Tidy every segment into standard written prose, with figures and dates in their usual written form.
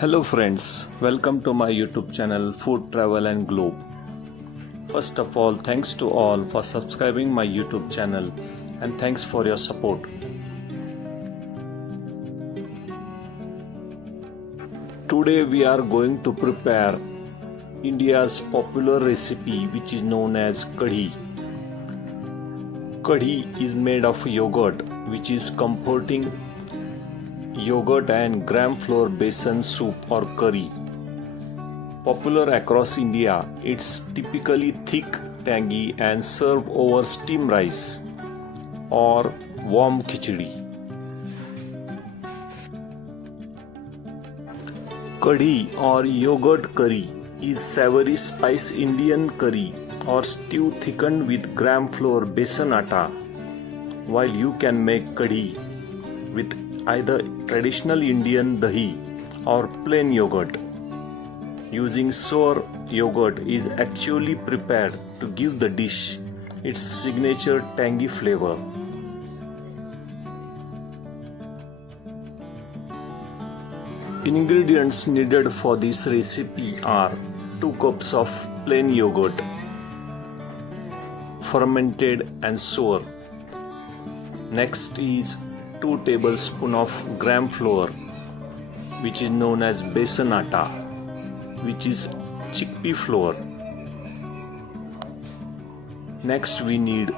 Hello friends, welcome to my YouTube channel Food, Travel and Globe. First of all, thanks to all for subscribing my YouTube channel and thanks for your support. Today we are going to prepare India's popular recipe which is known as Kadhi. Kadhi is made of yogurt which is comforting yogurt and gram flour besan soup or curry. Popular across India, it's typically thick, tangy and served over steam rice or warm khichdi. Kadhi or yogurt curry is savory spice Indian curry or stew thickened with gram flour besan atta, while you can make kadhi with either traditional Indian dahi or plain yogurt. Using sour yogurt is actually prepared to give the dish its signature tangy flavor. Ingredients needed for this recipe are 2 cups of plain yogurt, fermented and sour. Next is 2 tablespoons of gram flour, which is known as besan atta, which is chickpea flour. Next we need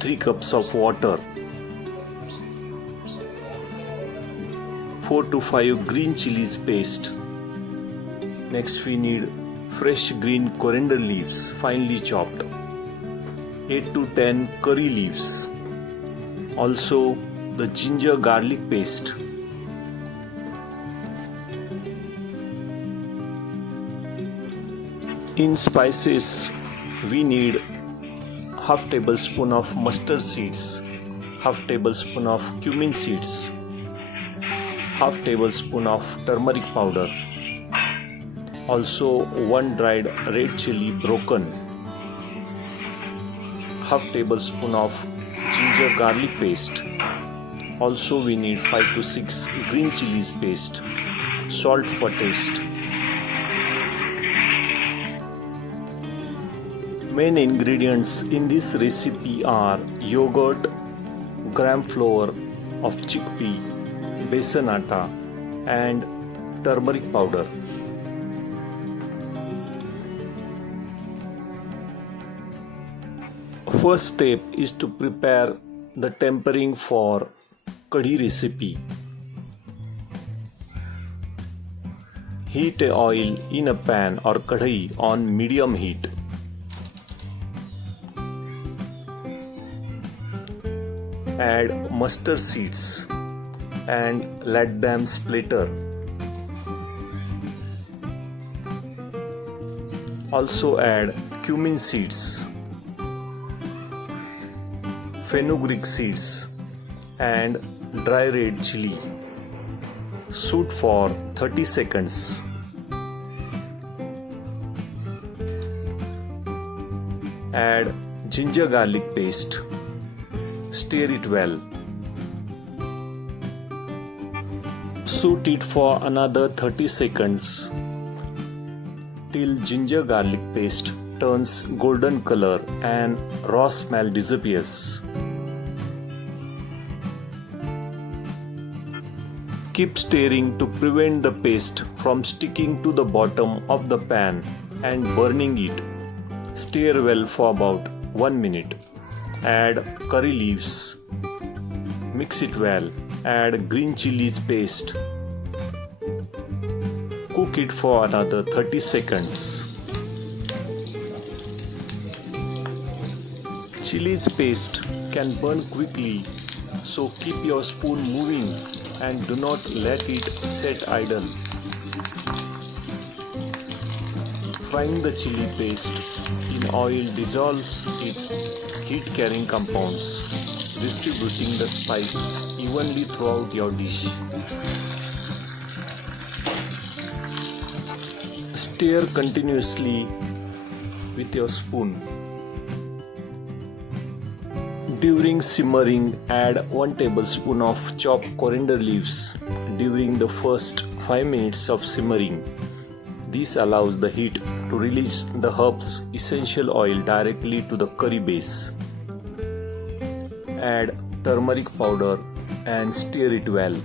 3 cups of water, 4 to 5 green chilies paste. Next we need fresh green coriander leaves finely chopped, 8 to 10 curry leaves. Also the ginger garlic paste. In spices, we need half tablespoon of mustard seeds, half tablespoon of cumin seeds, half tablespoon of turmeric powder, also 1 dried red chili broken, half tablespoon of ginger garlic paste. Also we need 5 to 6 green chilies paste, salt for taste. Main ingredients in this recipe are yogurt, gram flour of chickpea, besan atta and turmeric powder. First step is to prepare the tempering for kadhi recipe. Heat oil in a pan or kadhi on medium heat. Add mustard seeds and let them splatter. Also add cumin seeds, fenugreek seeds and dry red chili. Soak for 30 seconds. Add ginger garlic paste. Stir it well. Soak it for another 30 seconds till ginger garlic paste turns golden color and raw smell disappears. Keep stirring to prevent the paste from sticking to the bottom of the pan and burning it. Stir well for about 1 minute. Add curry leaves. Mix it well. Add green chilies paste. Cook it for another 30 seconds. Chilies paste can burn quickly, so keep your spoon moving and do not let it set idle. Frying the chili paste in oil dissolves its heat-carrying compounds, distributing the spice evenly throughout your dish. Stir continuously with your spoon. During simmering, add 1 tablespoon of chopped coriander leaves during the first 5 minutes of simmering. This allows the heat to release the herb's essential oil directly to the curry base. Add turmeric powder and stir it well.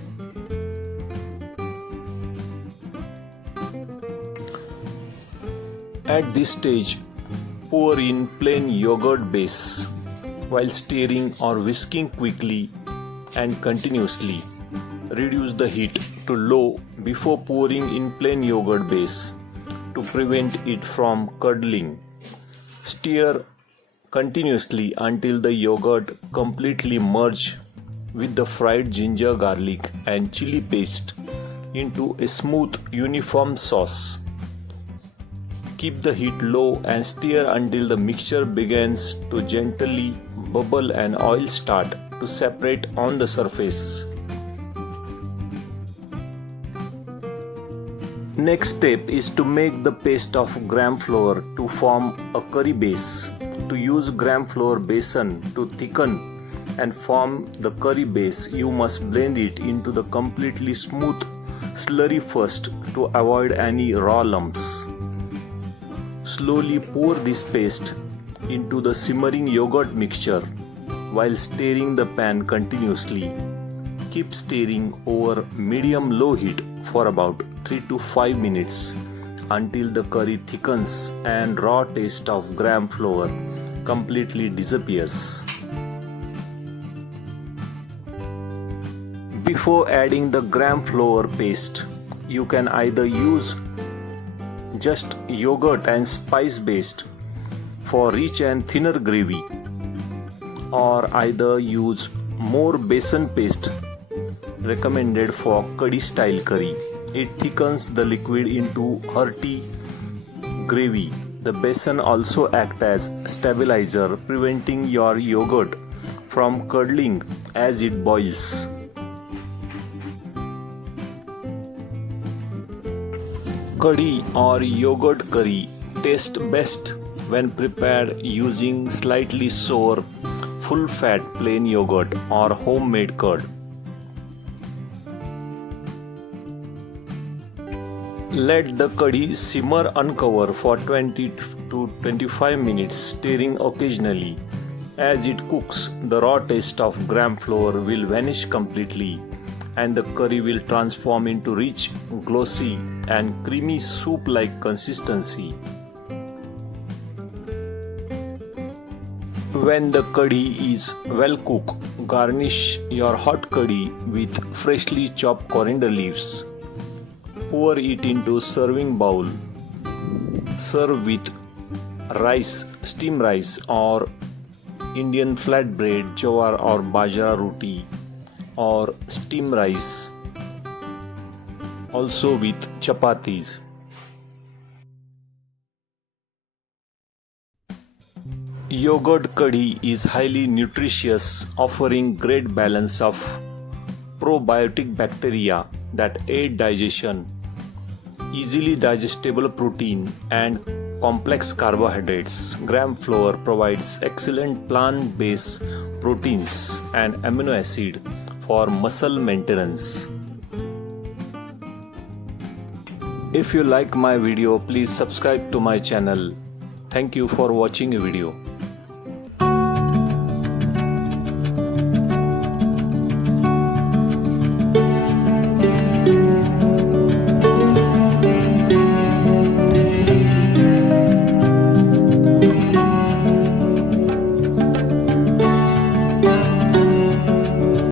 At this stage, pour in plain yogurt base while stirring or whisking quickly and continuously. Reduce the heat to low before pouring in plain yogurt base to prevent it from curdling. Stir continuously until the yogurt completely merges with the fried ginger, garlic and chili paste into a smooth uniform sauce. Keep the heat low and stir until the mixture begins to gently bubble and oil start to separate on the surface. Next step is to make the paste of gram flour to form a curry base. To use gram flour besan to thicken and form the curry base, you must blend it into the completely smooth slurry first to avoid any raw lumps. Slowly pour this paste into the simmering yogurt mixture while stirring the pan continuously. Keep stirring over medium-low heat for about 3 to 5 minutes until the curry thickens and raw taste of gram flour completely disappears. Before adding the gram flour paste, you can either use just yogurt and spice based for rich and thinner gravy, or either use more besan paste recommended for kadhi style curry. It thickens the liquid into hearty gravy. The besan also acts as stabilizer, preventing your yogurt from curdling as it boils. Kadhi or yogurt curry tastes best when prepared using slightly sour, full-fat plain yogurt or homemade curd. Let the kadhi simmer uncover for 20 to 25 minutes, stirring occasionally. As it cooks, the raw taste of gram flour will vanish completely and the curry will transform into rich, glossy and creamy soup-like consistency. When the kadhi is well cooked, garnish your hot kadhi with freshly chopped coriander leaves. Pour it into serving bowl. Serve with rice, steamed rice or Indian flatbread, jowar or bajra roti, or steamed rice, also with chapatis. Yogurt kadhi is highly nutritious, offering great balance of probiotic bacteria that aid digestion, easily digestible protein and complex carbohydrates. Gram flour provides excellent plant-based proteins and amino acid for muscle maintenance. If you like my video, please subscribe to my channel. Thank you for watching a video.